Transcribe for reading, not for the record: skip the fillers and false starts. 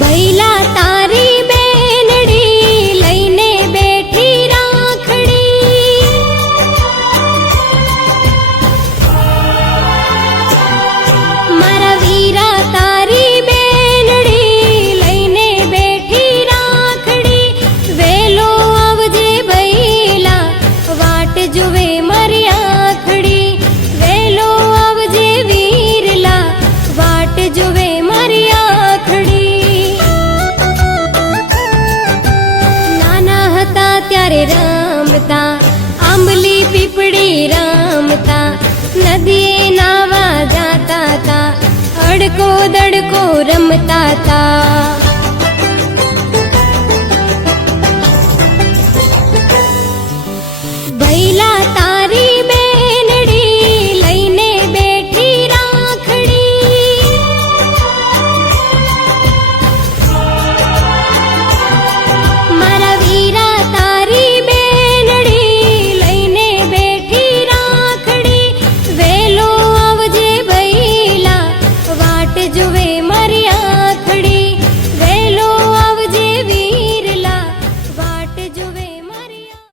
बैला तारी बेनड़ी लईने बैठी राखड़ी। मारा वीरा तारी बेनड़ी लईने बैठी राखड़ी। वेलो आवजे बैला वाट जुवे मारी आखड़ी। वेलो आवजे वीरला वाट जुवे मारी आखड़ी। त्यारे रामता आंबली पीपड़ी रामता। नदिये नावा जाता था, अड़को दड़को रमता था।